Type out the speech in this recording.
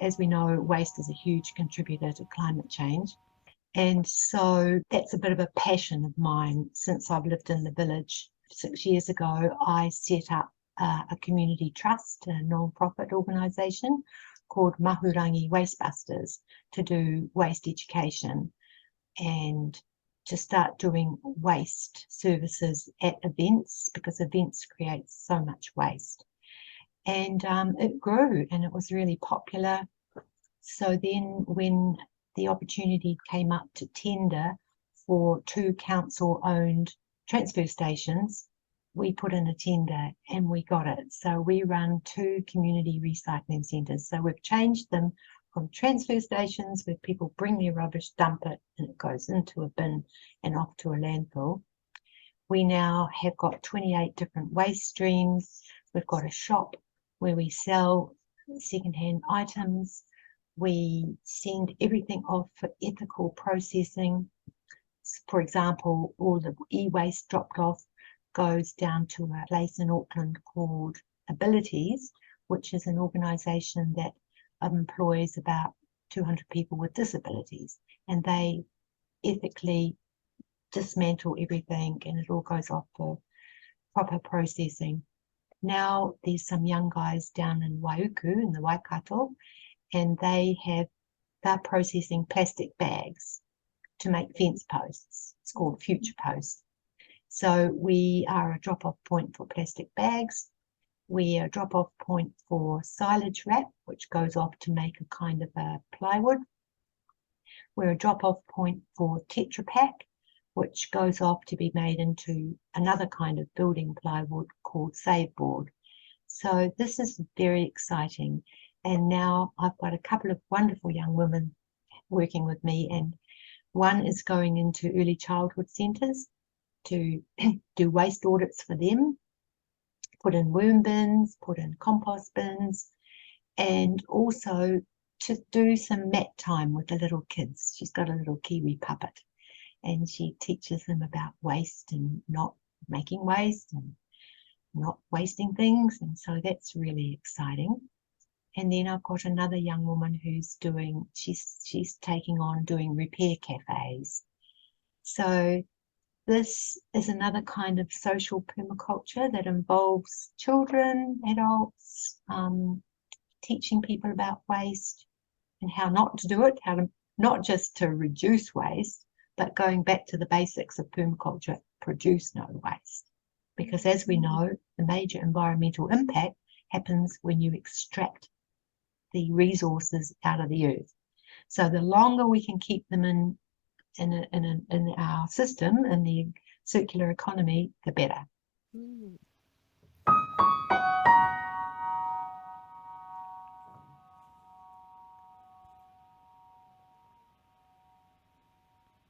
as we know, waste is a huge contributor to climate change. And so that's a bit of a passion of mine. Since I've lived in the village 6 years ago, I set up a community trust, a non-profit organisation called Mahurangi Wastebusters, to do waste education and to start doing waste services at events, because events create so much waste. And it grew and it was really popular. So then when the opportunity came up to tender for 2 council-owned transfer stations, we put in a tender and we got it. So we run 2 community recycling centres. So we've changed them from transfer stations where people bring their rubbish, dump it, and it goes into a bin and off to a landfill. We now have got 28 different waste streams. We've got a shop where we sell secondhand items. We send everything off for ethical processing. For example, all the e-waste dropped off goes down to a place in Auckland called Abilities, which is an organisation that employs about 200 people with disabilities, and they ethically dismantle everything and it all goes off for proper processing. Now there's some young guys down in Waiuku in the Waikato, and they're processing plastic bags to make fence posts. It's called Future Post. So we are a drop-off point for plastic bags. We are a drop-off point for silage wrap, which goes off to make a kind of a plywood. We're a drop-off point for Tetra Pak, which goes off to be made into another kind of building plywood called Save Board. So this is very exciting. And now I've got a couple of wonderful young women working with me, and one is going into early childhood centres to do waste audits for them, put in worm bins, put in compost bins, and also to do some mat time with the little kids. She's got a little Kiwi puppet and she teaches them about waste and not making waste and not wasting things. And so that's really exciting. And then I've got another young woman who's she's taking on doing repair cafes. So this is another kind of social permaculture that involves children, adults, teaching people about waste and how not to do it, how to not just to reduce waste, but going back to the basics of permaculture, produce no waste. Because as we know, the major environmental impact happens when you extract the resources out of the earth. So the longer we can keep them in our system, in the circular economy, the better.